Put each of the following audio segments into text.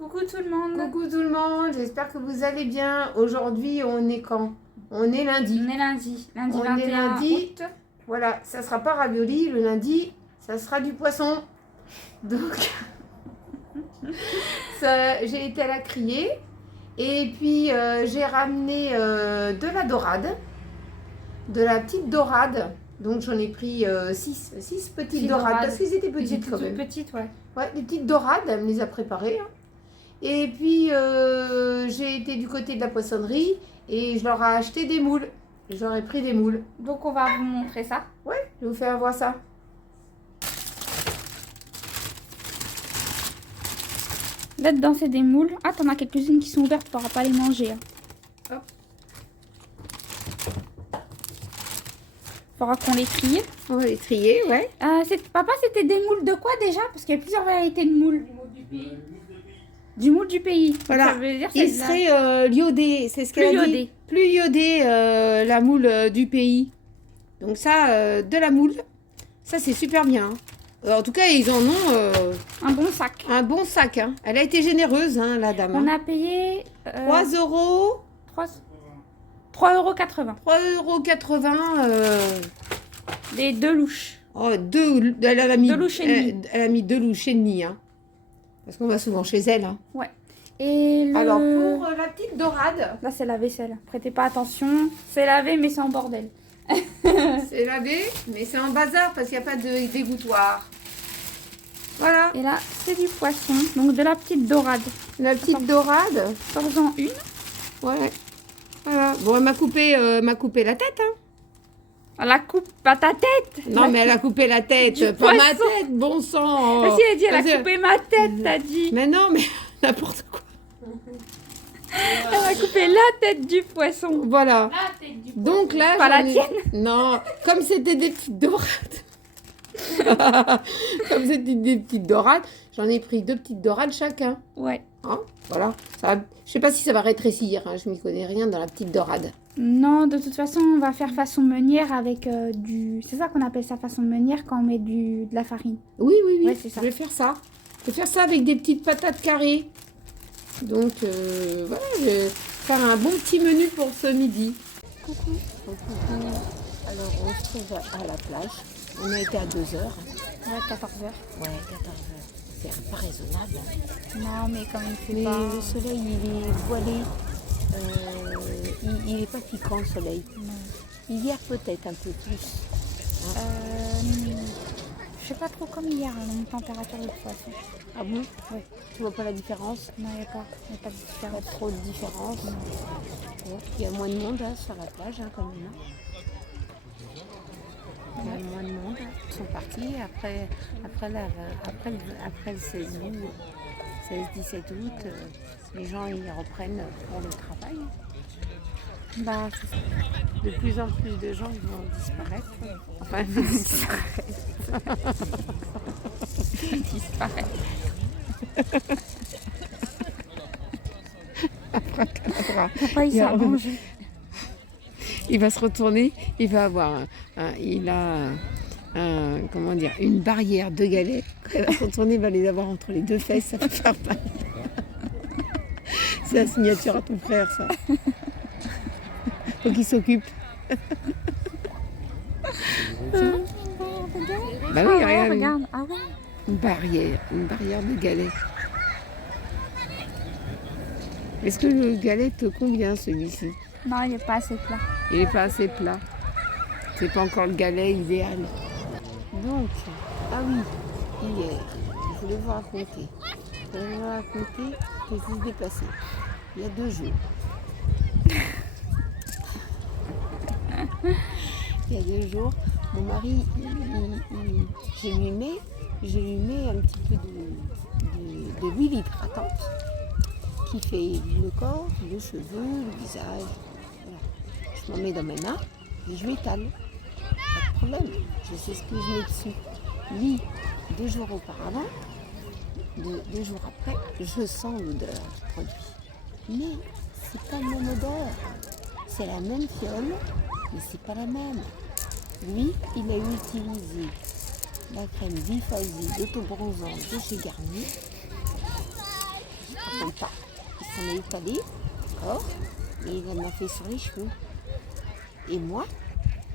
Coucou tout le monde. Coucou tout le monde, j'espère que vous allez bien. Aujourd'hui, on est quand? On est lundi. On est lundi On 21 est lundi. août. Voilà, ça sera pas ravioli le lundi, ça sera du poisson. Donc, j'ai été à la criée et puis j'ai ramené de la dorade, de la petite dorade. Donc j'en ai pris 6 petites dorades parce qu'ils étaient petites quand même. Petites, ouais. Ouais, des petites dorades, elle me les a préparées. Hein. Et puis, j'ai été du côté de la poissonnerie et je leur ai acheté des moules. Je leur ai pris des moules. Donc, on va vous montrer ça. Ouais, je vais vous faire voir ça. Là-dedans, c'est des moules. Ah, t'en as quelques-unes qui sont ouvertes, tu pourras pas les manger. Hein. Hop. Faudra qu'on les trie. On va les trier, ouais. Papa, c'était des moules de quoi déjà? Parce qu'il y a plusieurs variétés de moules. Du moule du pays. Voilà. Ça veut dire Il serait iodé, c'est ce qu'elle a dit. Plus iodé, la moule du pays. Donc ça, de la moule, ça c'est super bien. En tout cas, ils en ont un bon sac. Un bon sac. Hein. Elle a été généreuse, hein, la dame. On a payé 3 euros. 3,80 €. 3,80 €. Les 2 louches. Oh, elle a mis 2 louches et demie. Elle a mis 2 louches et demie. Hein. Parce qu'on va souvent chez elle. Hein. Ouais. Et alors, pour la petite dorade. Là, c'est la vaisselle. Prêtez pas attention. C'est lavé, mais c'est en bordel. C'est lavé, mais c'est en bazar parce qu'il n'y a pas de dégouttoir. Voilà. Et là, c'est du poisson. Donc, de la petite dorade. La petite dorade. Sors-en une. Ouais. Voilà. Bon, elle m'a coupé la tête. Hein. Elle a coupé pas ta tête. Non, mais elle a coupé la tête. Pas ma tête, bon sang. Ah, si, elle a dit, elle a coupé ma tête, t'as dit. Mais non, mais n'importe quoi. Elle a coupé la tête du poisson. Voilà. La tête du poisson. Donc là, pas la tienne. Non, comme c'était des petites dorades. Comme c'était des petites dorades, j'en ai pris 2 petites dorades chacun. Ouais. Hein, voilà. Je sais pas si ça va rétrécir. Hein, je m'y connais rien dans la petite dorade. Non, de toute façon, on va faire façon meunière avec du... C'est ça qu'on appelle ça, façon meunière, quand on met de la farine. Oui. Ouais, c'est ça. Je vais faire ça. Je vais faire ça avec des petites patates carrées. Donc, voilà, je vais faire un bon petit menu pour ce midi. Coucou. Alors, on se trouve à la plage. On a été à 2 heures. Ouais, 14h. Ouais, 14 heures. C'est pas raisonnable. Non, mais quand même, Mais le soleil, il est voilé. Il n'est pas piquant, le soleil. Non. Hier, peut-être un peu plus. Hein. Je sais pas trop comme hier, la température de poisson. Ah bon? Oui. Tu vois pas la différence? Non, il n'y a pas de différence. Pas trop de différence. Ouais. Il y a moins de monde hein, sur la plage, hein, quand même. Hein. Il y a moins de monde. Ils sont partis après le 16 août, 16-17 août. Les gens ils reprennent pour le travail. Bah, c'est ça. De plus en plus de gens vont disparaître. Enfin, disparaître. Papa, il s'est mangé. Il va se retourner, il va avoir comment dire, une barrière de galets. Quand il va se retourner, il va les avoir entre les 2 fesses, ça va faire mal. C'est la signature à ton frère, ça. Faut qu'il s'occupe. Bah oui, regarde. Regarde. Ah ouais. Une barrière de galets. Est-ce que le galet te convient, celui-ci? Non, il n'est pas assez plat. Il n'est pas assez plat. C'est pas encore le galet idéal. Donc, ah oui, hier, je voulais vous raconter. Je voulais vous raconter que je suis déplacée. Il y a 2 jours. Il y a 2 jours, mon mari, je lui mets un petit peu de l'huile hydratante qui fait le corps, les cheveux, le visage. Voilà. Je m'en mets dans mes mains et je m'étale. Pas de problème, je sais ce que je mets dessus. Lui, 2 jours auparavant, 2 jours après, je sens l'odeur du produit. Mais c'est pas la même odeur. C'est la même fiole, mais c'est pas la même. Lui, il a utilisé la crème biphasique d'autobronzant de chez Garnier. s'en est étalé, d'accord, et il m'a fait sur les cheveux. Et moi,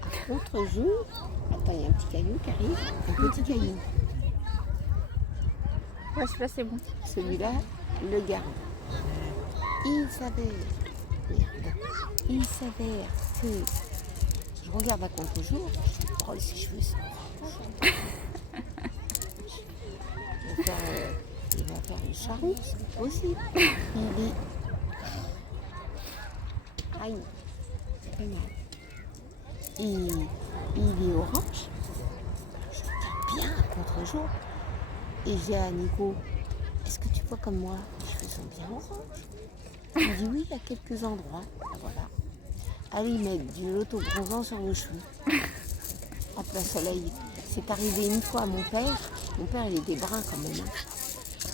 à contre-jour, attends, il y a un petit caillou qui arrive, un petit caillou. Ouais, celui-là, c'est bon. Celui-là, le garde. Il s'avère, merde, il s'avère que je regarde à contre-jour, je me brosse ses cheveux, c'est orange. Il va faire une charroute, c'est pas possible. Il est... Aïe, c'est pas mal. Il est orange. Je regarde bien à contre-jour. Et j'ai dit à Nico, est-ce que tu vois comme moi, les cheveux sont bien orange? Il me dit oui, à quelques endroits. Ah, voilà. Allez mettre du loto-bronzant sur vos cheveux. En plein soleil. C'est arrivé une fois à mon père. Mon père, il était brun quand même.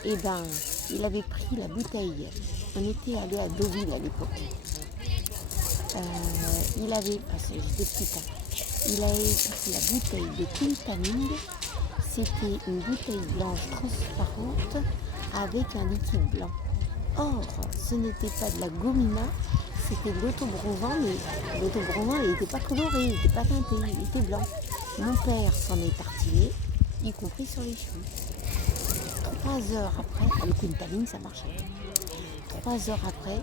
Et ben, il avait pris la bouteille. On était allé à Deauville à l'époque. Il avait, j'étais petite, il avait pris la bouteille de Quintanille. C'était une bouteille blanche transparente avec un liquide blanc. Or, ce n'était pas de la gomina, c'était de l'autobronzant, mais l'autobronzant, il n'était pas coloré, il n'était pas teinté, il était blanc. Mon père s'en est tartiné, y compris sur les cheveux. 3 heures après, le Quintanille, ça marchait. 3 heures après,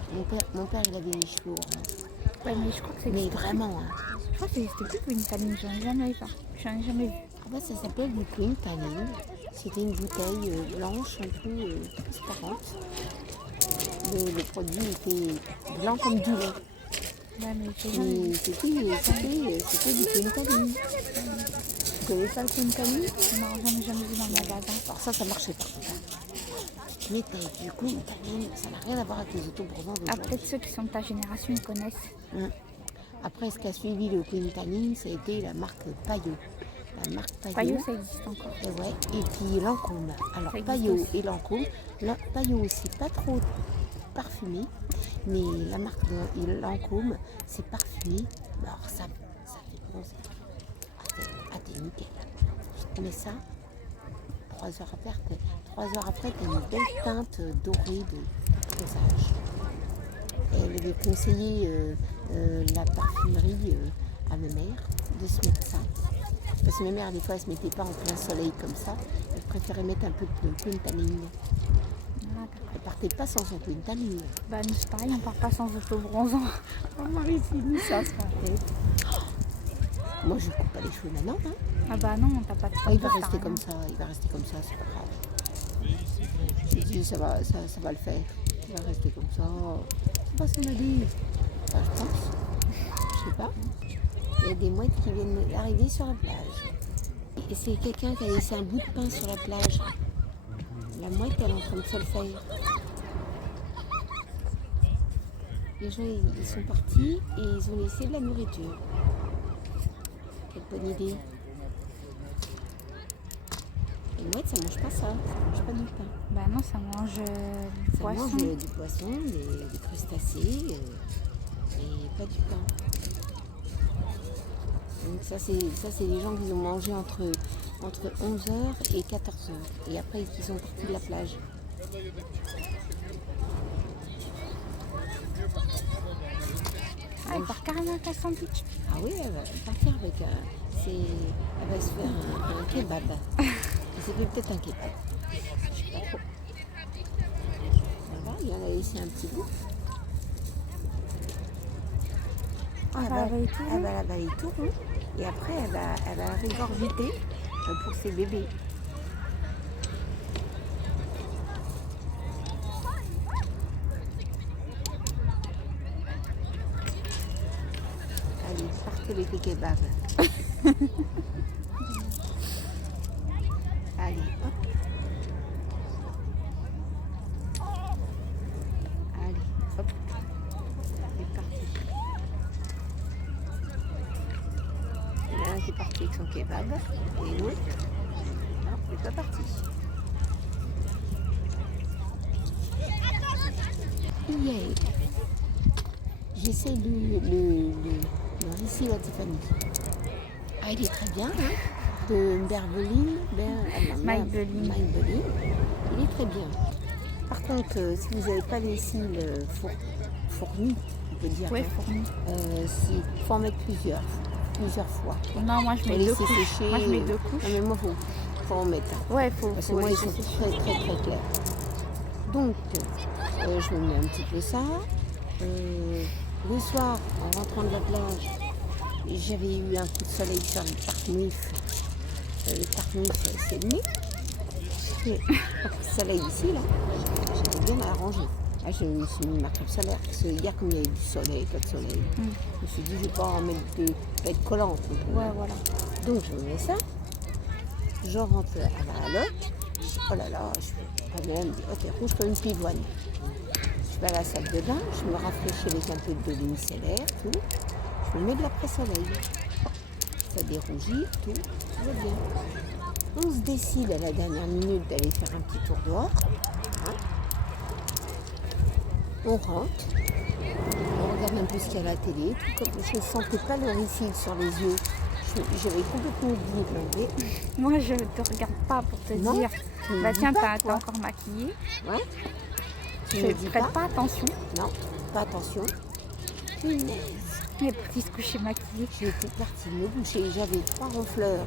mon père il avait les cheveux orange. Ouais, mais je crois que c'est... Mais vraiment, hein. Je crois que c'était plus une famille, j'en ai jamais vu ça. J'en ai jamais vu. Ah bah, ça s'appelle du Quintanille. C'était une bouteille blanche, un peu transparente. Le produit était blanc comme du lait. Ouais, mais j'ai jamais Mais vu. c'était du Quintanille. Vous connaissez pas le Quintanille? Non, j'en ai jamais vu dans le magasin. Alors ça marchait pas. Tu mettais du Quintanille, ça n'a rien à voir avec les autobronzants Ah, d'aujourd'hui. peut-être ceux qui sont de ta génération, ils connaissent. Après, ce qui a suivi le Quintanille, ça a été la marque Payot. La marque Payot, ça existe encore. Et, ouais. Et puis Lancôme. Alors Ça existe Payot aussi. et Lancôme. Payot, c'est pas trop parfumé, mais la marque de Lancôme, c'est parfumé. Mais alors ça fait bronzer. Ah, t'es nickel. Je te mets ça. 3 heures après, 3 heures après, t'as une belle teinte dorée de visage. Et elle avait conseillé la parfumerie à ma mère de se mettre ça. Parce que ma mère, des fois, elle ne se mettait pas en plein soleil comme ça. Elle préférait mettre un peu de Quintanille. Ah, Elle partait pas sans son Quintanille. bah, nous, c'est pareil, on part pas sans auto-bronzant. Oh Marie, c'est nous ça, ça Moi, je ne coupe pas les cheveux maintenant. Hein. Ah bah non, t'as pas de temps. Il va rester comme ça, c'est pas grave. J'ai dit, ça va le faire. Il va rester comme ça. C'est pas ce qu'on m'a dit. Enfin, je pense. Je sais pas. Il y a des mouettes qui viennent d'arriver sur la plage. Et c'est quelqu'un qui a laissé un bout de pain sur la plage. La mouette, elle est en train de se le faire. Les gens, ils sont partis et ils ont laissé de la nourriture. Quelle bonne idée. Les mouettes, ça mange pas ça. Ça mange pas du pain. Bah non, ça mange du Ça poisson. mange du poisson, des crustacés, et pas du pain. Donc ça c'est les gens qui ont mangé entre 11h et 14h. Et après ils sont partis de la plage. Ah, il part carrément avec un sandwich. Ah oui, elle va partir avec elle va se faire un kebab. Elle s'est fait peut-être un kebab. Je sais pas trop. Voilà, il en a laissé un petit bout. Ah, elle va avaler tout Elle va l'avaler tout rond. Et après, elle va régurgiter pour ses bébés. Allez, partez les kebabs. Allez, hop. Allez, hop. C'est parti. Il y en a un qui est parti avec son kebab. Et l'autre, non, il n'est pas parti. Yeah. J'essaie le Rissi Latifani. Ah, il est très bien, hein, de Maybelline. Maybelline. Il est très bien. Par contre, si vous n'avez pas les cils fournis, on peut dire, Ouais, fourni. il faut en mettre plusieurs fois. Non, moi je Faut mets laisser 2 couches. sécher. Moi je mets 2 couches. Non mais moi faut en mettre. Ouais, faut Parce que faut moi ils laisser sont sécher. très clairs. Donc je me mets un petit peu ça. Le soir, en rentrant de la plage, j'avais eu un coup de soleil sur le Tartmouif. Le Tartmouif c'est le nez. J'ai un coup de soleil ici là. J'étais bien arrangée. Ah, je me suis mis ma crème solaire parce que hier comme il y avait du soleil, pas de soleil, je me suis dit je vais pas en mettre deux, pas être collante. Ouais, voilà. Donc je me mets ça, je rentre à la lotte, oh là là, je fais pas bien, oh t'es rouge comme une pivoine. Je vais à la salle de bain, je me rafraîchis avec un peu d'eau micellaire, tout, je me mets de la presse-soleil. Ça dérougit, tout va bien. On se décide à la dernière minute d'aller faire un petit tour dehors. Hein. On rentre, on regarde un peu ce qu'il y a à la télé, tout comme je ne sentais pas le récil sur les yeux. J'avais complètement oublié de l'enlever. Moi je te regarde pas pour te Non, dire. tu me Bah dis tiens, pas, t'es toi. encore maquillée. Ouais. Tu Je me dis prête pas attention. Non, pas attention. Punaise. Elle est partie se coucher maquillée. J'étais partie me boucher. J'avais 3 ronfleurs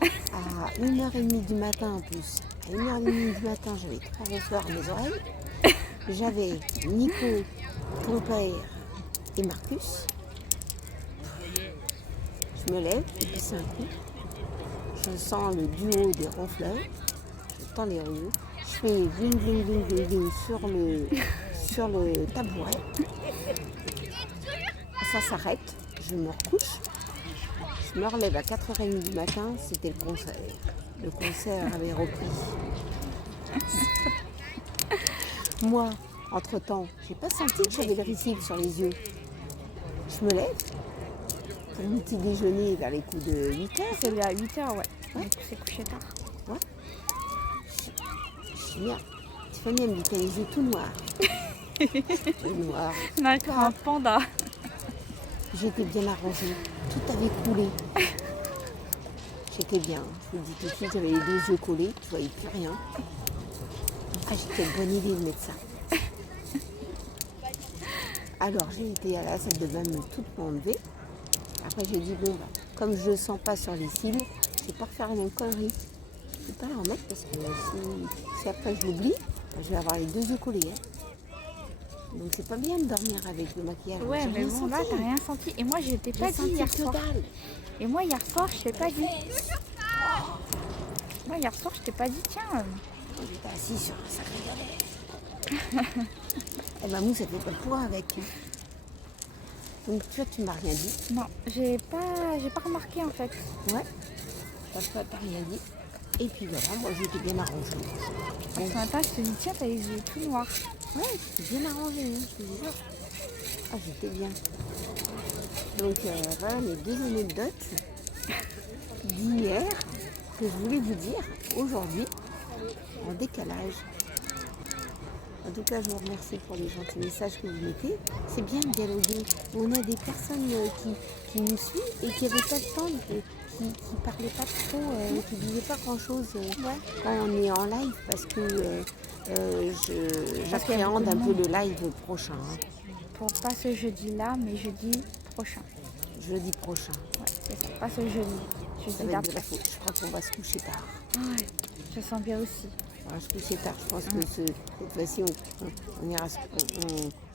à 1h30 du matin en plus. À 1h30 du matin, j'avais 3 ronfleurs à mes oreilles. J'avais Nico, ton père et Marcus. Je me lève, et puis c'est un coup. Je sens le duo des ronfleurs. Je tends les roues. Je fais vling sur le tabouret. Ça s'arrête. Je me recouche. Je me relève à 4h30 du matin. C'était le concert. Le concert avait repris. Moi, entre-temps, j'ai pas senti que j'avais le récil sur les yeux. Je me lève pour mon petit déjeuner vers les coups de 8h. C'est à 8h, ouais. Ouais. Du coup, c'est couché tard. Ouais. Je suis bien. Tiffany, elle me dit t'as les yeux tout noirs. Tout noirs. On a encore un panda. J'étais bien arrangée. Tout avait coulé. J'étais bien. Je vous le dis tout de suite, j'avais les 2 yeux collés. Je voyais plus rien. Ah, j'étais une bonne idée de mettre ça. Alors, j'ai été à la salle de bain me tout enlever. Après, j'ai dit, bon, bah, comme je ne le sens pas sur les cils, je ne vais pas refaire la même connerie. Je ne vais pas la remettre parce que si après je l'oublie, je vais avoir les 2 yeux collés. Hein. Donc, c'est pas bien de dormir avec le maquillage. Ouais, J'ai mais rien bon, là, senti. t'as rien senti. Et moi, je t'ai pas J'ai dit senti hier que soir. dalle. Et moi, hier soir, je t'ai pas dit. Moi, hier soir, je t'ai pas dit, tiens. J'étais assise sur un sacré galet. Et ma mousse, elle fait pas le poids avec. Hein. Donc, tu m'as rien dit. Non, j'ai pas remarqué en fait. Ouais. T'as rien dit. Et puis voilà, moi j'étais bien arrangée. Ce matin, je te dis, tiens, t'as les yeux tout noirs. Ouais, j'étais bien arrangée, hein, je te dis. Ah, j'étais bien. Donc voilà mes 2 anecdotes d'hier que je voulais vous dire aujourd'hui en décalage. En tout cas, je vous remercie pour les gentils messages que vous mettez. C'est bien de dialoguer. On a des personnes qui nous suivent et qui n'avaient pas le temps, qui ne parlaient pas trop, qui ne disaient pas grand-chose quand on est en live parce que j'appréhende un peu le live prochain. Hein. Pour pas ce jeudi-là, mais jeudi prochain. Jeudi prochain. Ouais, c'est ça. Pas ce jeudi. Ça Jeudi va être de la d'après. faute. Je crois qu'on va se coucher tard. Ouais, je sens bien aussi. On va se coucher tard. Je pense que cette fois-ci,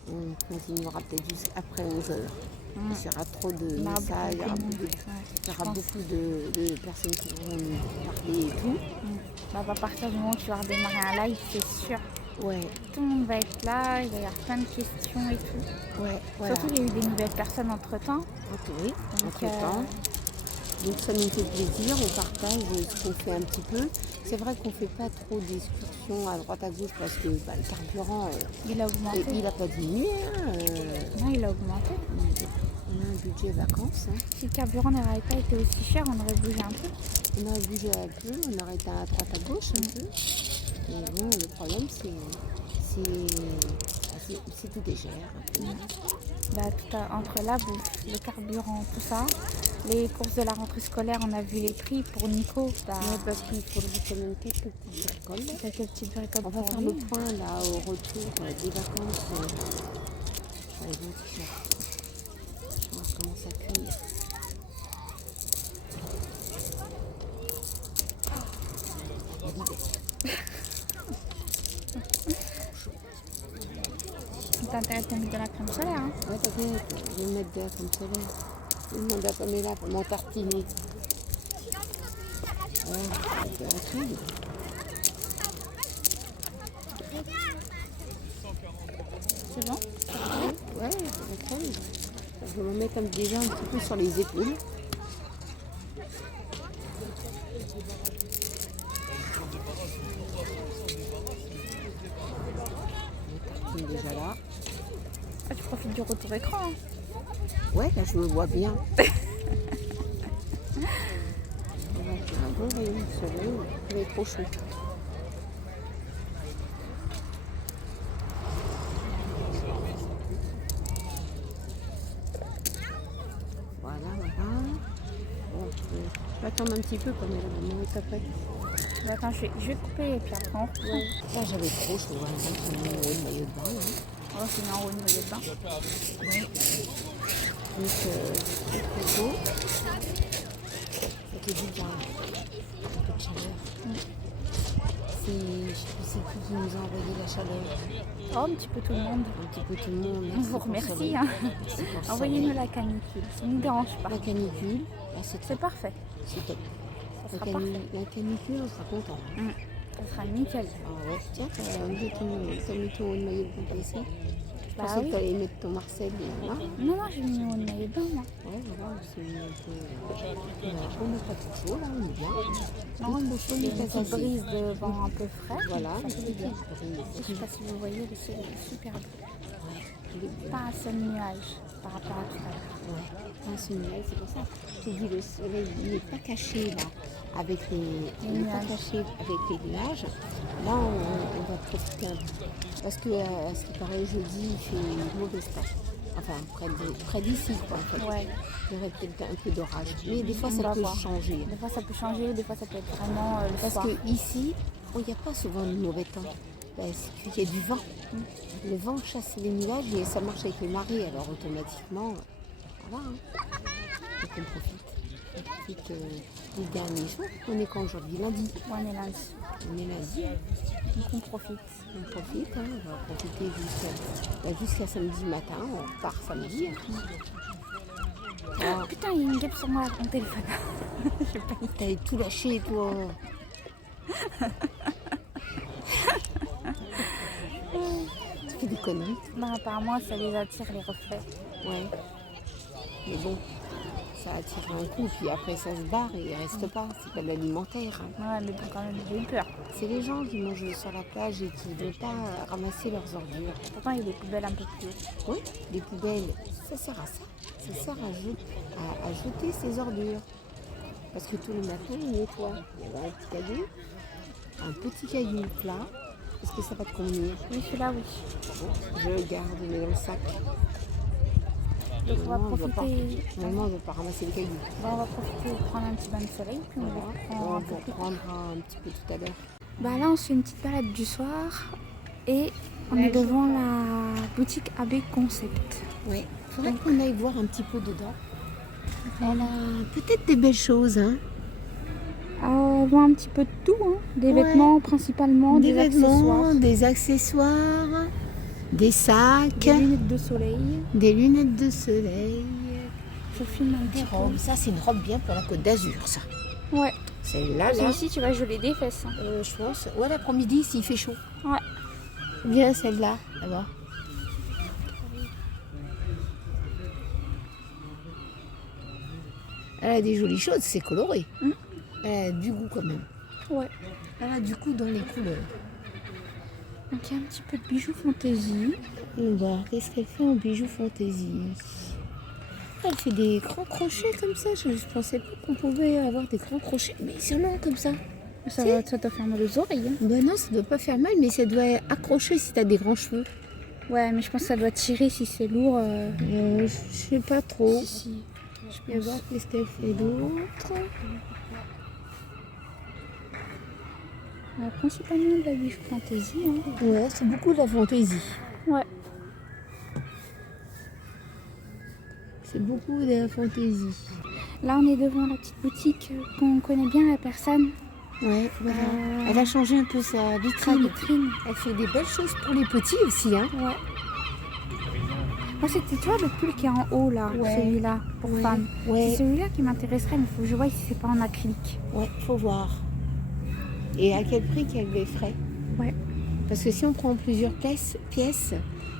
on continuera peut-être juste après 11h. Il y aura trop de On aura messages, il y aura beaucoup de beaucoup, monde. Ouais, il y aura je pense. beaucoup de personnes qui vont nous parler et tout. Bah, à partir du moment où tu vas redémarrer un live, c'est sûr. Ouais, Tout le monde va être là, il va y avoir plein de questions et tout. ouais, voilà. Surtout qu'il y a eu des nouvelles personnes entre-temps. Oui, entre-temps. Donc ça nous fait plaisir, on partage ce qu'on fait un petit peu. C'est vrai qu'on ne fait pas trop d'excursions à droite à gauche parce que le carburant, Il a augmenté. il n'a pas diminué. Hein, Non, il a augmenté. on a un budget vacances. Hein. Si le carburant n'aurait pas été aussi cher, on aurait bougé un peu. On aurait bougé un peu, on aurait été à droite à gauche un peu. Et bon, le problème, c'est c'était légère. Bah, entre la bouffe, le carburant, tout ça, les courses de la rentrée scolaire, on a vu les prix pour Nico. Bah, Ouais, parce qu'il faudrait quand même quelques petites bricoles. quelques petites bricoles On va pour faire lui. le point là au retour des vacances. Sur les bons t-shirts. Je vois comment ça cuire. T'intéresse de mettre de la crème solaire, hein? Ouais, t'inquiète, je vais me mettre de la crème solaire. Je vais demander à Pamela pour m'en tartiner. Ouais, c'est la crème. C'est bon? Ouais, la crème. Je vais m'en mettre déjà un petit peu sur les épaules. La tartine déjà là. Ah, tu profites du retour écran, hein? Ouais, là je me vois bien. On va faire un bon rayon de soleil. Il va être trop chaud. Voilà, voilà. Bon, je vais attendre un petit peu comme elle va me mettre après. Mais attends, je vais couper et puis après on reprend. Là j'avais trop chaud, hein. Donc j'ai mis le maillot de bain. Hein. On va finir en haut de maillot de bain. Ouais. Donc c'est très chaud. Ça fait du bien. Un peu de chaleur. Je sais plus c'est qui nous a envoyé la chaleur. Oh, un petit peu tout le monde. Un petit peu tout le monde. On vous remercie, hein. Envoyez-nous la canicule, ça ne nous dérange pas. La canicule, là, C'est parfait, c'est top. ça sera parfait. La canicule, on sera content. Ça sera nickel. Ah ouais, tiens, t'as mis ton maillot de bain ici. Je Bah pensais oui. que t'allais mettre ton Marcel et là. Non, j'ai mis mon maillot de bain, moi. Ouais, voilà, c'est un peu. On n'est pas tout chaud là, on est bien. Non, le chaud, il y a il une est petite brise de vent un peu frais. Voilà, Ça une fait petite bien. brise. Je sais pas si vous voyez, le ciel est super beau. Ouais, il est bien. Pas un seul nuage par rapport à tout à l'heure. Ouais, un soleil, c'est pour ça. Je te dis, le soleil, il n'est pas caché là, avec il n'est pas nuages. caché avec les nuages. Là, on va profiter un peu. Parce que, à ce qui paraît, jeudi, il fait mauvais temps. Enfin, près d'ici, quoi, en fait. Ouais, Il y aurait peut-être un peu d'orage. Mais des fois, on ça va peut voir. changer. Des fois ça peut changer, des fois ça peut être vraiment le Parce soir. que ici, il n'y a pas souvent de mauvais temps. Parce qu'il y a du vent. Le vent chasse les nuages et ça marche avec les marées. Alors automatiquement, voilà. Hein. Donc on profite. On profite des derniers jours. On est quand aujourd'hui? Lundi. Ouais, on est lundi, On est lundi. donc on profite. On profite. Hein. On va profiter jusqu'à samedi matin. On repart samedi. Hein. Ah, Putain, il y a une guêpe sur mon téléphone. J'ai pas eu. t'avais tout lâché, toi. Tu fais des conneries. Non, apparemment, ça les attire, les reflets. Ouais. Mais bon, ça attire un coup, puis après ça se barre et il reste pas. C'est pas de l'alimentaire. Hein. Ouais, mais bon, quand même, j'ai eu peur. C'est les gens qui mangent sur la plage et qui ne veulent pas ramasser leurs ordures. Pourtant, il y a des poubelles un peu plus hautes. Oui, les poubelles, ça sert à ça. Ça sert à jeter ses ordures. Parce que tous les matins, ils nettoient. Il y a un petit caillou plat. Est-ce que ça va te convenir? Oui, celui-là, oui. Bon, je le garde, mais dans le sac. Donc, on va Normalement, profiter. Normalement, on ne va pas ramasser le caillou. Bon, on va profiter de prendre un petit bain de soleil, puis on va On reprendre un peu plus. reprendra un petit peu tout à l'heure. Bah là, on se fait une petite balade du soir et on est devant la boutique AB Concept. Oui, il faudrait qu'on aille voir un petit peu dedans. Elle a peut-être des belles choses. Hein. On voit un petit peu de tout, hein. Des Ouais. vêtements principalement, des vêtements, accessoires, des accessoires, des sacs, des lunettes de soleil. des lunettes de soleil, Je filme un des petit peu. robes. Ça, c'est une robe bien pour la Côte d'Azur, ça. Ouais. Celle-là, là, Celle-ci, tu vas geler des fesses. Hein. je pense. Ouais, l'après-midi, s'il fait chaud. Ouais. Bien celle-là, là-bas. Elle a des jolies choses, c'est coloré. Elle a du goût quand même. Ouais. Elle a du goût dans les couleurs. Donc il y a un petit peu de bijoux fantaisie. On va voir qu'est-ce qu'elle fait en bijoux fantaisie. Elle fait des grands crochets comme ça. Je ne pensais pas qu'on pouvait avoir des grands crochets. Mais c'est long comme ça. Ça doit fermer les oreilles. Hein. Ben non, ça ne doit pas faire mal, mais ça doit accrocher si tu as des grands cheveux. Ouais, mais je pense que ça doit tirer si c'est lourd. Je sais pas trop. Si. Je vais voir qu'est-ce qu'elle fait d'autre. Principalement de la bûche fantaisie. Hein. Ouais, c'est beaucoup de la fantaisie. Ouais. C'est beaucoup de la fantaisie. Là, on est devant la petite boutique qu'on connaît bien, la personne. Ouais, voilà. Elle a changé un peu sa vitrine. Elle fait des belles choses pour les petits aussi. Hein. Ouais. Moi, c'était, tu vois, le pull qui est en haut, là, Ouais. celui-là, pour femmes. Ouais. C'est celui-là qui m'intéresserait, mais il faut que je vois si c'est pas en acrylique. Ouais, faut voir. Et à quel prix qu'elle les ferait. Ouais. Parce que si on prend plusieurs pièces,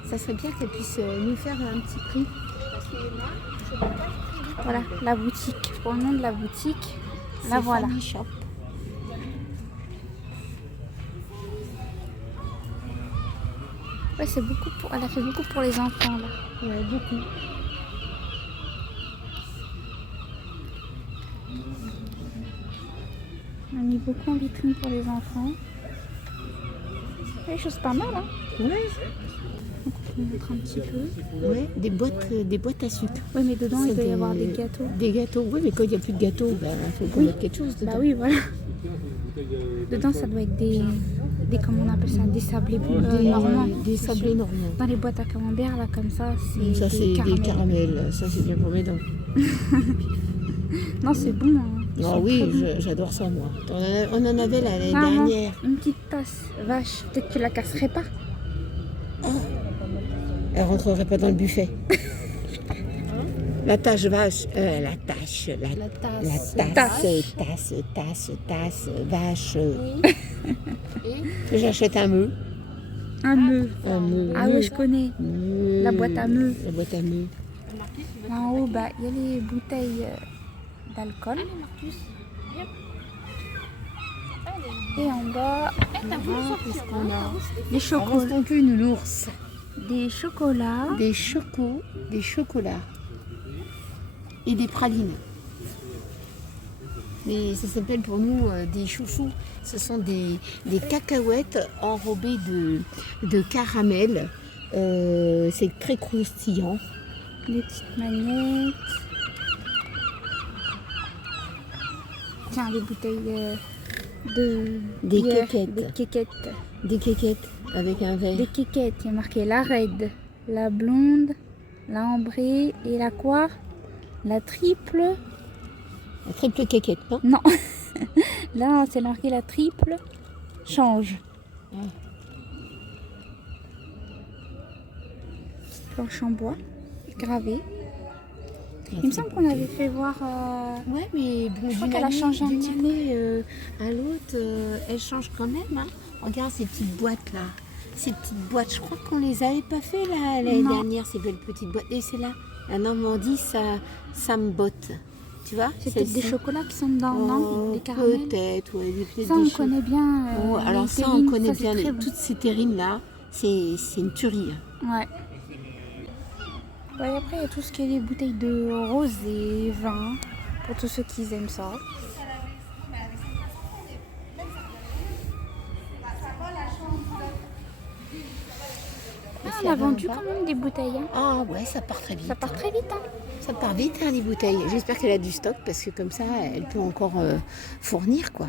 ça serait bien qu'elle puisse nous faire un petit prix. Parce que là, je ne vois pas le prix. Voilà, la boutique. Pour le nom de la boutique, là, C'est voilà. Family Shop. Ouais, c'est beaucoup pour... Elle a fait beaucoup pour les enfants, là. Ouais, beaucoup. On a mis beaucoup en vitrine pour les enfants. Des choses pas mal, hein. Ouais. Donc, on vous montre un petit peu. Ouais, des boîtes à sucre. Oui, mais dedans, C'est il doit y avoir des gâteaux. Des gâteaux, oui, mais quand il n'y a plus de gâteaux, il faut qu'on mette quelque chose dedans. Bah oui, voilà. Dedans, ça doit être des comment on appelle ça, des sablés normands. Des sablés normands. Dans les boîtes à camembert, là, comme ça, c'est Ça, c'est des caramels. Ça, c'est bien pour mes dents. Non, c'est bon. Hein. Ils Ah sont oui, très bons. j'adore ça, moi. On en avait l'année Maman, dernière. une petite tasse, vache. Peut-être que tu la casserais pas. Elle rentrerait pas dans le buffet. La tache vache, la tasse, vache. J'achète un meuh. Un meuh. Un meuh. Ah oui, je connais. La boîte à meuh. La boîte à meuh. En haut, bah, il y a les bouteilles d'alcool. Et en bas, Qu'est-ce qu'on a? des chocolats. Restons plus nounours. Des chocolats. Des chocolats. Et des pralines. Mais ça s'appelle pour nous des chouchous. Ce sont des cacahuètes enrobées de caramel. C'est très croustillant. Des petites magnettes. Tiens, des bouteilles Des bière, quéquettes. Des quéquettes. Des quéquettes avec un verre. Des quéquettes. Il y a marqué la raide, la blonde, la ambrée et la quoi? La triple. La triple quéquette, non? Non. Là, c'est marqué la triple. Change. Ouais. Planche en bois. Gravée. Il me semble qu'on avait fait voir. Ouais, mais bon, Je crois d'une qu'elle a année- changé un d'une petit peu. année à l'autre, elle change quand même. Hein. Regarde ces petites boîtes là. Ces petites boîtes, je crois qu'on les avait pas fait là l'année Non. dernière, ces belles petites boîtes. Et c'est là, la Normandie, ça me botte. Tu vois? C'est peut-être des celle-ci. chocolats qui sont dedans, non? Des caramels. Peut-être, ouais. Peut-être Ça, on des connaît bien. Oh, alors les ça, on terrines, connaît ça, c'est bien. très bon. Toutes ces terrines là, c'est une tuerie. Hein. Ouais. Ouais, après, il y a tout ce qui est les bouteilles de rosé, vin, pour tous ceux qui aiment ça. Ah, on a vendu quand même des bouteilles. Hein. Ah ouais, ça part très vite. Ça part très vite. Hein. Ça part vite, hein, les bouteilles. J'espère qu'elle a du stock parce que comme ça, elle peut encore fournir, quoi.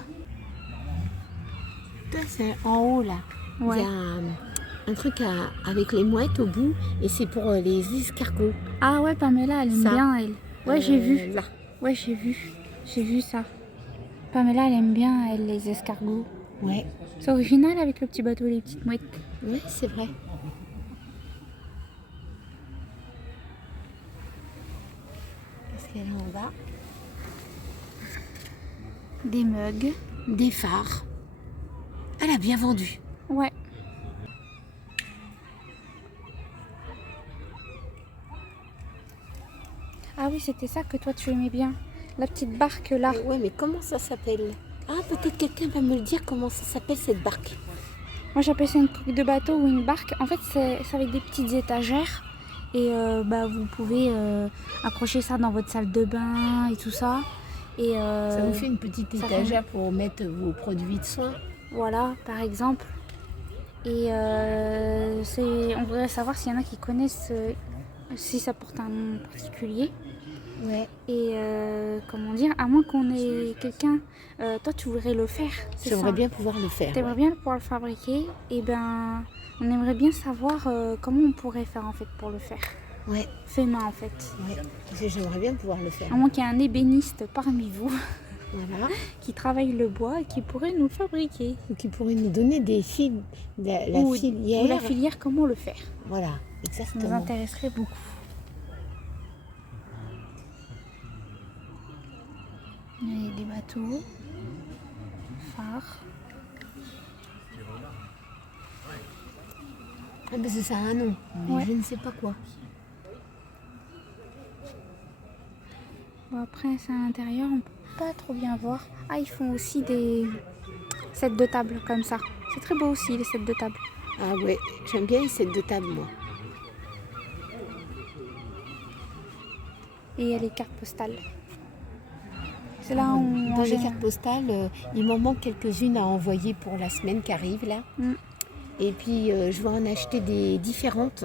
Ça, c'est en haut, là. Ouais. Il y a un truc avec les mouettes au bout et c'est pour les escargots. Ah ouais, Pamela, elle aime Ça. bien, elle. Ouais, j'ai vu. Là. Ouais, j'ai vu. J'ai vu ça. Pamela, elle aime bien, elle, les escargots. Ouais. C'est original avec le petit bateau et les petites mouettes. Oui, c'est vrai. Qu'est-ce qu'elle a en bas? Des mugs. Des phares. Elle a bien vendu. Ouais. Ah oui, c'était ça que toi tu aimais bien. La petite barque là. Ouais, mais comment ça s'appelle? Ah, peut-être quelqu'un va me le dire comment ça s'appelle cette barque. Moi j'appelle ça une coque de bateau ou une barque. En fait, c'est avec des petites étagères. Et bah, vous pouvez accrocher ça dans votre salle de bain et tout ça. Et Ça vous fait une petite ça étagère pour mettre vos produits de soins. voilà, par exemple. Et on voudrait savoir s'il y en a qui connaissent si ça porte un nom particulier. Ouais. Et comment dire, à moins qu'on ait quelqu'un, toi tu voudrais le faire, c'est ça? J'aimerais bien pouvoir le faire. T'aimerais bien pouvoir le fabriquer, et ben on aimerait bien savoir comment on pourrait faire en fait pour le faire. Ouais. Fait main en fait. Ouais. J'aimerais bien pouvoir le faire. À moins qu'il y ait un ébéniste parmi vous Voilà. qui travaille le bois et qui pourrait nous le fabriquer. Ou qui pourrait nous donner des fils, la Ou filière. la filière, comment le faire. Voilà, Ça nous exactement. intéresserait beaucoup. Il y a des bateaux, phares. Ah, parce que ça a un nom, mais Ouais. je ne sais pas quoi. Bon, après, c'est à l'intérieur, on peut pas trop bien voir. Ah, ils font aussi des sets de table comme ça. C'est très beau aussi, les sets de table. Ah ouais, j'aime bien les sets de table, moi. Et il y a les cartes postales. C'est là où Dans les cartes postales, il m'en manque quelques-unes à envoyer pour la semaine qui arrive, là. Mm. Et puis, je vais en acheter des différentes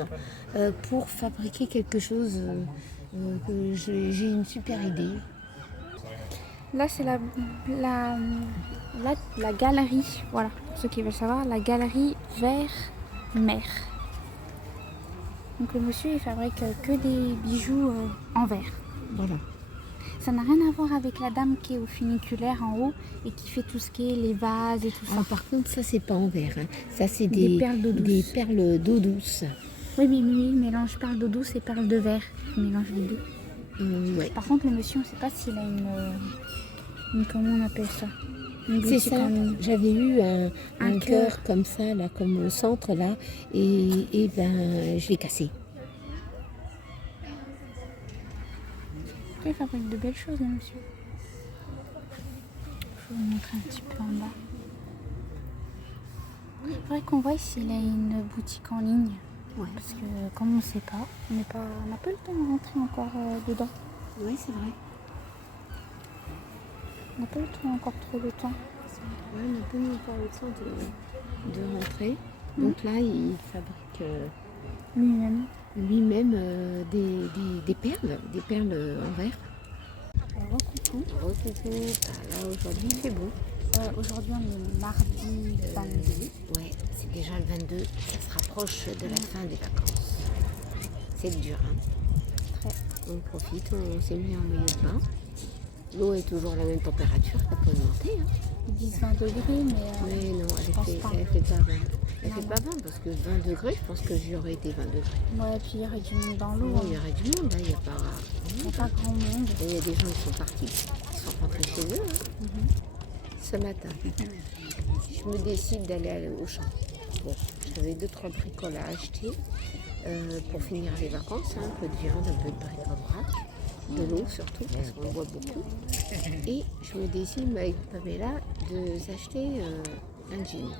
pour fabriquer quelque chose que j'ai une super idée. Là, c'est la galerie. Voilà, pour ceux qui veulent savoir, la galerie Verre-Mer. Donc le monsieur, il fabrique que des bijoux en verre. Voilà. Ça n'a rien à voir avec la dame qui est au funiculaire en haut et qui fait tout ce qui est les vases et tout ça. Ah, par contre, ça, c'est pas en verre. Hein. Ça, c'est Des perles d'eau douce. Des perles d'eau douce. Oui, mais lui, il mélange perles d'eau douce et perles de verre. Il mélange les deux. Ouais. Par contre, le monsieur, on ne sait pas s'il a une comment on appelle ça, une C'est boutique ça, en ligne. j'avais eu un Un cœur comme ça, là, comme au centre, là, et ben, je l'ai cassé. Il fabrique de belles choses, le monsieur. Je vais vous montrer un petit peu en bas. Il faudrait qu'on voie s'il a une boutique en ligne. Ouais. Parce que comme on ne sait pas, on n'a pas le temps de rentrer encore dedans. Oui, c'est vrai. On n'a pas eu encore trop le temps. Ouais, on n'a pas eu encore le temps de rentrer. Donc là, il fabrique Lui-même. lui-même des perles en verre. Alors, coucou. Coucou, là aujourd'hui il fait beau. Aujourd'hui, on est mardi 22. Ouais, c'est déjà le 22, ça se rapproche de la fin des vacances. C'est dur, hein. Très. On profite, on s'est mis en maillot de bain. L'eau est toujours à la même température, ça peut monter. Hein. Ils disent 20 degrés, mais Mais non, elle pense fait pas. pas 20. Elle Non, fait pas 20 parce que 20 degrés, je pense que j'y aurais été 20 degrés. ouais, puis il y aurait du monde dans l'eau. Non, il y aurait du monde, là, il n'y a pas. Il n'y a pas grand monde. Et il y a des gens qui sont partis, qui sont rentrés chez eux ce matin. Je me décide d'aller au champ. Bon, j'avais 2-3 bricoles à acheter pour finir les vacances, hein, un peu de viande, un peu de bric-à-brac, de l'eau surtout, parce qu'on boit beaucoup. Et je me décide avec Pamela de s'acheter un jean.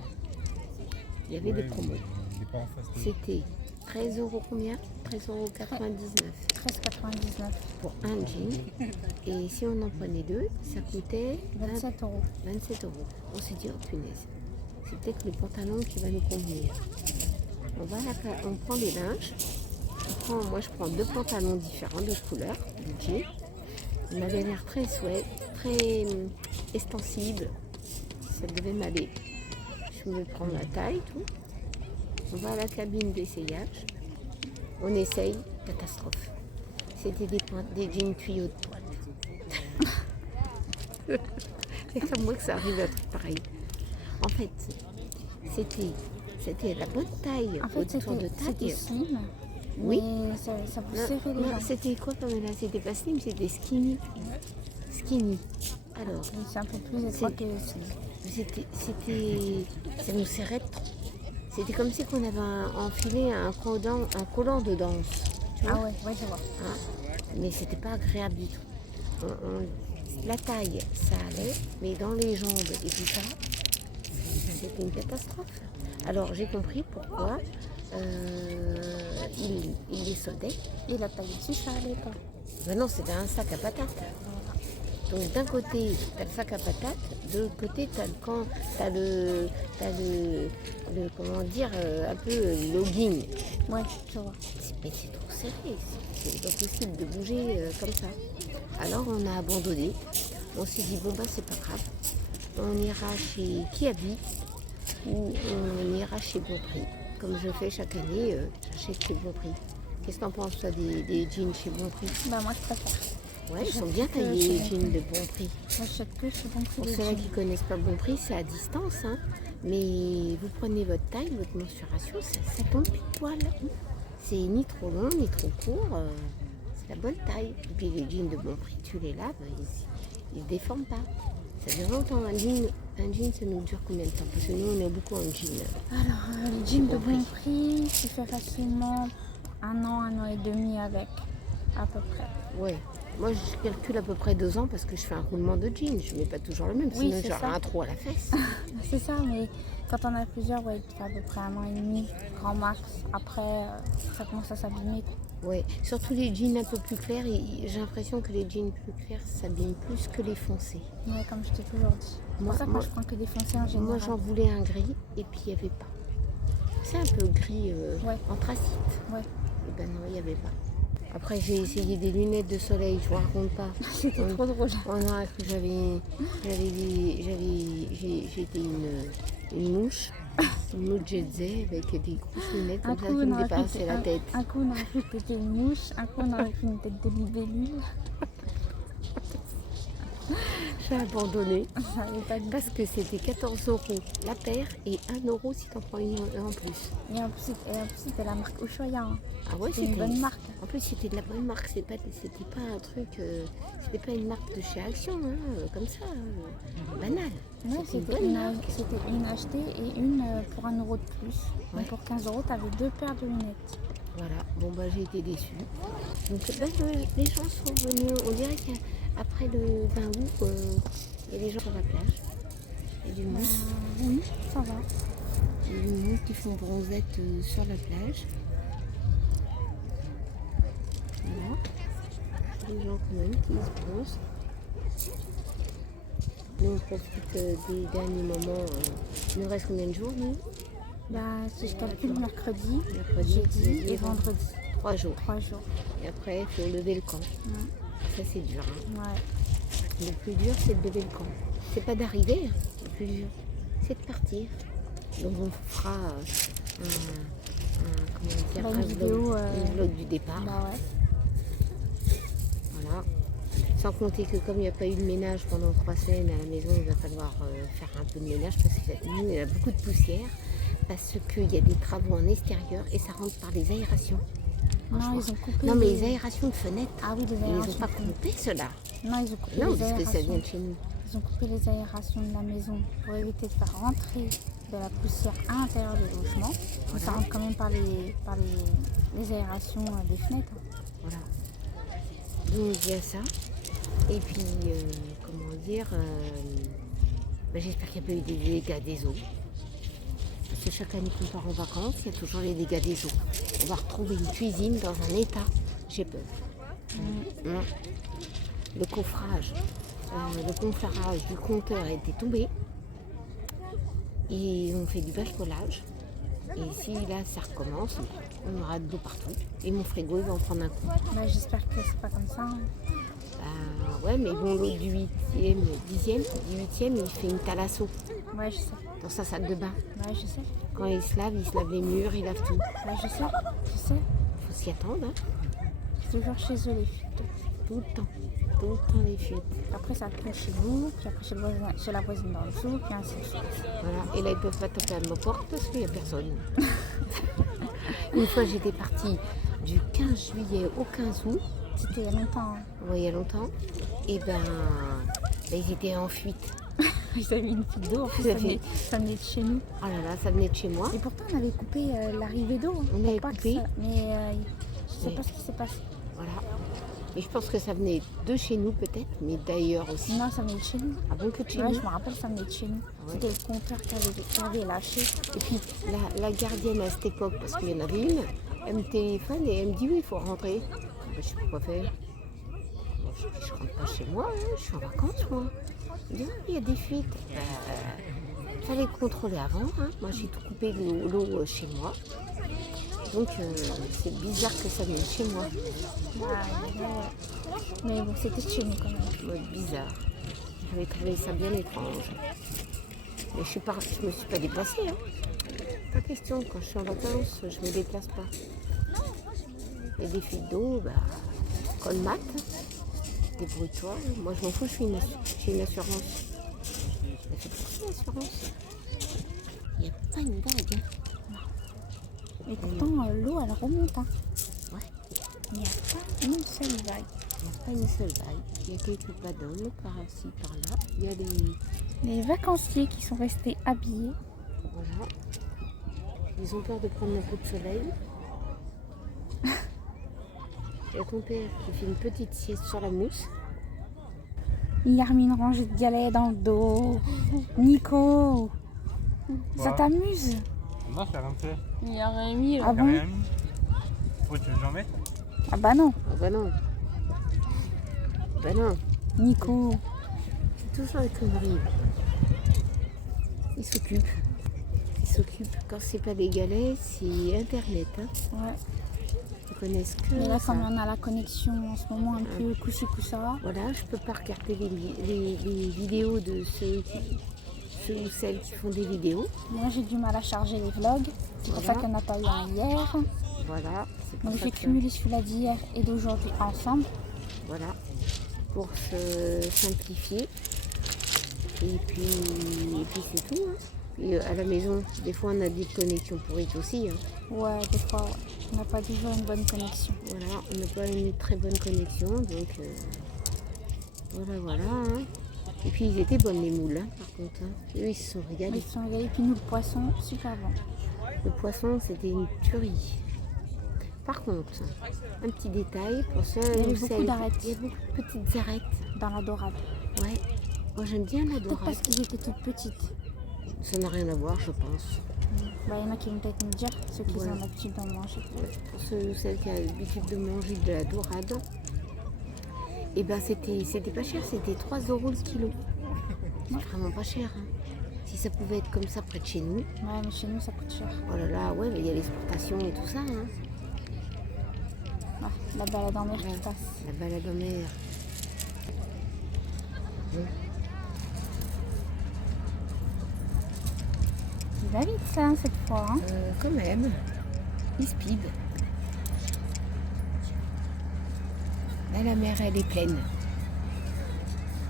Il y avait des promos. C'était 13 € combien 13,99 € 13,99. pour un jean. Et si on en prenait deux, ça coûtait 27 €. 27 €. On s'est dit, oh punaise, c'est peut-être le pantalon qui va nous convenir. On prend les linges. Moi, je prends 2 pantalons différents de couleurs, de jean. Il m'avait l'air très sweat, très extensible. Ça devait m'aller. Je me prends la taille, tout. On va à la cabine d'essayage. On essaye, catastrophe. C'était des jeans tuyaux de poil. C'est comme moi que ça arrive à être pareil. En fait, c'était la bonne taille En fait, autour de c'était taille. slim. Oui. Mais ça vous Non, serrait les non, jambes. c'était quoi Pamela? C'était pas slim, c'était skinny. Skinny. Alors, Oui, c'est un peu plus étroit que slim. ça nous serrait trop. C'était comme si on avait enfilé un collant de danse. Tu vois? Ah ouais, je vois. Hein, mais c'était pas agréable du tout. La taille, ça allait, mais dans les jambes et tout ça, c'était une catastrophe. Alors j'ai compris pourquoi il les soldait. Et la taille dessus, ça allait pas. Ben non, c'était un sac à patates. Donc d'un côté, tu as le sac à patates, de l'autre côté, tu as comment dire, un peu logging. Ouais, je vois. Mais c'est trop serré, c'est pas possible de bouger comme ça. Alors on a abandonné. On s'est dit, bon bah c'est pas grave. On ira chez Kiabi ou on ira chez Bonprix. Comme je fais chaque année, j'achète chez Bonprix. Qu'est-ce que t'en penses toi des jeans chez Bonprix? Bah moi je préfère. Ouais, ils sont bien que taillés chez les Bonprix. jeans de Bonprix. J'achète que chez Bonprix Pour des ceux-là jeans. qui ne connaissent pas Bonprix, c'est à distance. Hein. Mais vous prenez votre taille, votre mensuration, ça tombe pile poil. C'est ni trop long, ni trop court. C'est la bonne taille. Et puis les jeans de Bonprix, tu les laves, ils ne se déforment pas. Ça dure longtemps. Un jean, ça nous dure combien de temps? Parce que nous, on est beaucoup en jean. Alors, le jean de Bonprix. Bonprix, tu fais facilement 1 an et demi avec, à peu près. Ouais. Moi, je calcule à peu près 2 ans parce que je fais un roulement de jean. Je ne mets pas toujours le même, Oui, sinon c'est j'aurai ça. un trou à la fesse. C'est ça, mais quand on a plusieurs, ouais, tu fais à peu près 1 an et demi, grand max. Après, ça commence à s'abîmer. Ouais, surtout les jeans un peu plus clairs, j'ai l'impression que les jeans plus clairs s'abîment plus que les foncés. Ouais, comme je t'ai toujours dit. C'est pour ça que moi je prends que des foncés en général. Moi j'en voulais un gris et puis il n'y avait pas. C'est un peu gris Ouais. anthracite. Ouais. Et ben non, il n'y avait pas. Après j'ai essayé des lunettes de soleil, je vous raconte pas. C'était trop drôle. On a cru que j'ai été une mouche jet Z avec des grosses lunettes comme ça qui me dépassaient la tête. Un coup on aurait cru que t'étais une mouche, un coup on aurait cru une tête de libellule. J'ai abandonné Ça avait pas du parce que c'était 14 € la paire et 1 € si t'en prends une en plus. Et en plus c'était la marque Ushuaïa. Hein. Ah ouais, C'était une bonne marque. En plus, c'était de la bonne marque. C'était pas un truc. C'était pas une marque de chez Action, hein, comme ça, banal. Ouais, C'était une bonne marque. c'était une achetée et une pour 1 € de plus. Ouais. Donc pour 15 € t'avais 2 paires de lunettes. Voilà. Bon bah j'ai été déçue. Donc les gens sont venus. On dirait qu'après le 20 août, il y a des gens sur la plage. Il y a du monde. Oui, ça va. Il y a du monde qui font bronzette sur la plage. Voilà. Des gens quand même qui se bronzent. Nous on profite des derniers moments. Il nous reste combien de jours nous? Bah si je calcule mercredi, Mercredi, jeudi et jeudi, vendredi. 3 jours. 3 jours. Et après il faut lever le camp. Ouais. Ça c'est dur. Hein. Ouais. Le plus dur c'est de lever le camp. C'est pas d'arriver, hein. Le plus dur c'est de partir. Donc on fera Bah, un une vidéo, vlog du départ. Bah ouais. Voilà. Sans compter que comme il n'y a pas eu de ménage pendant 3 semaines à la maison, il va falloir faire un peu de ménage parce que nous, il y a beaucoup de poussière, parce qu'il y a des travaux en extérieur et ça rentre par les aérations. Non, ils ont coupé. Non, mais les aérations de fenêtres, Ah oui, les ils les aérations. ont pas coupées, ceux-là. Non, ils ont coupé Non, les parce que ça aérations. vient de chez nous. Ils ont coupé les aérations de la maison pour éviter de faire rentrer de la poussière à l'intérieur du logement. Mais Voilà. ça rentre quand même par les aérations des fenêtres. Voilà. Donc il y a ça. Et puis, comment dire, j'espère qu'il n'y a pas eu des dégâts des eaux. Parce que chaque année qu'on part en vacances, il y a toujours les dégâts des eaux. On va retrouver une cuisine dans un état. J'ai peur. Le coffrage, le gonflage du compteur était tombé. Et on fait du bricolage. Et si là ça recommence, on aura de l'eau partout. Et mon frigo il va en prendre un coup. Bah, j'espère que c'est pas comme ça. Hein. Ouais, mais bon, l'autre du 8e, 10e, du 8e, il fait une thalasso Ouais, je sais. dans sa salle de bain. Ouais, je sais. Quand il se lave les murs, il lave tout. Ouais, je sais. Je sais. Faut s'y attendre, hein. C'est toujours chez eux les fuites. Tout le temps les fuites. Après ça tombe chez vous, puis après chez la voisine d'en dessous, puis ainsi de suite. Voilà. Et là, ils peuvent pas taper à ma porte parce qu'il n'y a personne. Une fois, j'étais partie du 15 juillet au 15 août. C'était il y a longtemps. Hein. Ouais, il y a longtemps. Et ils étaient en fuite. Ils avaient une fuite d'eau, en plus ça venait de chez nous. Oh là là, ça venait de chez moi. Et pourtant on avait coupé l'arrivée d'eau. Hein, On avait pour pas coupé. que ça- Mais je sais pas ce qui s'est passé. Voilà. Mais je pense que ça venait de chez nous peut-être, mais d'ailleurs aussi. Non, ça venait de chez nous. Ah bon, que de chez Ouais, nous? je me rappelle, ça venait de chez nous. Ouais. C'était le compteur qui avait lâché. Et puis la gardienne à cette époque, parce qu'il y en avait une, elle me téléphone et elle me dit oui, il faut rentrer. Je sais pas quoi faire. Je rentre pas chez moi, hein, je suis en vacances moi. Il y a des fuites. Fallait contrôler avant. Hein. Moi j'ai tout coupé l'eau chez moi. Donc c'est bizarre que ça vienne chez moi. Mais bon, c'était chez nous quand même. Ouais, bizarre. J'avais trouvé ça bien étrange. Mais je me suis pas déplacée. Hein. Pas question, quand je suis en vacances, je me déplace pas. Il y a des fuites d'eau, colmate, débrouille-toi. Moi je m'en fous, j'ai une assurance. Mais c'est pour ça l'assurance. Il n'y a pas une vague. Hein. Et pourtant, l'eau, elle remonte. Hein. Ouais. Il n'y a pas une seule vague. Il n'y a pas une seule vague. Il y a quelques paddones par-ci, par-là. Il y a les vacanciers qui sont restés habillés. Voilà. Ils ont peur de prendre un coup de soleil. Il y a ton père qui fait une petite sieste sur la mousse. Il a remis une rangée de galets dans le dos. Nico, ça t'amuse? Non, j'ai rien fait. Il y a rien mis là. Ah J'ai bon? rien mis. Faut que j'en mette. Ah bah non, Ah bah non. Bah non. Nico. C'est toujours la connerie. Il s'occupe. Il s'occupe. Quand c'est pas des galets, c'est Internet. Hein. Ouais. Ils connaissent que Mais là, ça. comme on a la connexion en ce moment un peu coussi coussa, Voilà, je peux pas regarder les vidéos de ceux ou celles qui font des vidéos. moi j'ai du mal à charger les vlogs. C'est pour ça Voilà. qu'il n'y en a pas eu un hier. Voilà. C'est pour Donc ça j'ai que- cumulé celui-là d'hier et d'aujourd'hui ensemble. Voilà. Pour se simplifier. Et puis c'est tout. Hein. Et à la maison, des fois on a des connexions pourries aussi. Hein. Ouais, des fois, ouais. On n'a pas toujours une bonne connexion. Voilà, on n'a pas une très bonne connexion, donc voilà. Hein. Et puis ils étaient bonnes les moules, hein, par contre. Hein. Eux ils se sont Ils régalés. se sont régalés. Puis nous, le poisson, super bon. Le poisson c'était une tuerie. Par contre, un petit détail pour ceux Il y avait ou beaucoup celles- d'arêtes. Il y a beaucoup de petites arêtes. Dans la dorade. Ouais. Moi j'aime bien la Peut-être dorade. parce qu'ils étaient toutes petites. Ça n'a rien à voir, je pense. Bah, il y en a qui vont peut-être nous dire, ceux qui Ouais. ont l'habitude d'en manger. Pour ceux ou celles qui ont l'habitude de manger de la dorade, et ben c'était pas cher, c'était 3 € le kilo. C'est vraiment pas cher. Hein. Si ça pouvait être comme ça près de chez nous, Ouais, mais chez nous, ça coûte cher. oh là là, ouais, mais il y a l'exportation et tout ça. Hein. Ouais, la balade en mer qui Ouais. passe. La balade en mer. Il va vite ça, cette fois. Hein. Quand même, il speed. Là, la mer, elle est pleine.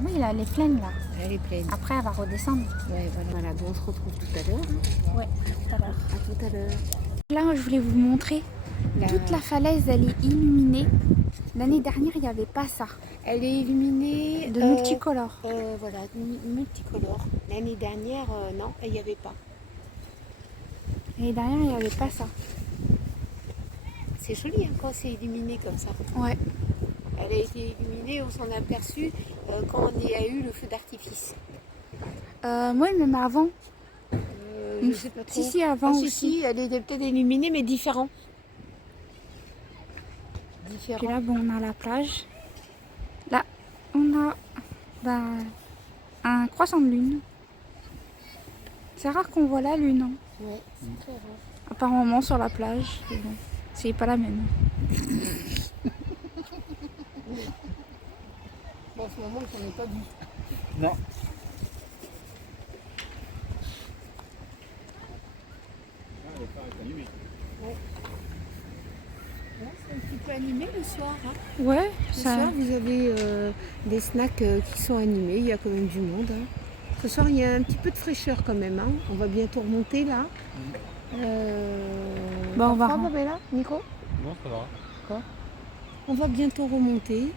Oui, là, elle est pleine, là. Elle est pleine. Après, elle va redescendre. Ouais, voilà. Bon, on se retrouve tout à l'heure. Hein. Ouais, tout à l'heure. À tout à l'heure. Là, je voulais vous montrer. Toute la falaise, elle est illuminée. L'année dernière, il n'y avait pas ça. Elle est illuminée De multicolores. Voilà, multicolore. L'année dernière, non, il n'y avait pas. L'année dernière, il n'y avait pas ça. C'est joli hein, quand c'est illuminé comme ça. Ouais. Elle a été illuminée, on s'en est aperçu quand on y a eu le feu d'artifice. Moi, même avant. Je sais pas trop. Si, avant Si, aussi. si, elle était peut-être illuminée, mais différent. Puis là, bon, on a la plage. Là, on a un croissant de lune. C'est rare qu'on voit la lune. Hein. Ouais, c'est très rare. Apparemment sur la plage. Mais bon, c'est pas la même. Bon, en ce moment, j'en ai pas vu. Non. C'est un petit peu animé le soir. Hein. Ouais, Ce ça. soir, vous avez des snacks qui sont animés. Il y a quand même du monde. Hein. Ce soir, il y a un petit peu de fraîcheur quand même. Hein. On va bientôt remonter là. Bon, on va Papa, là, Nico Non, ça va. on va bientôt remonter.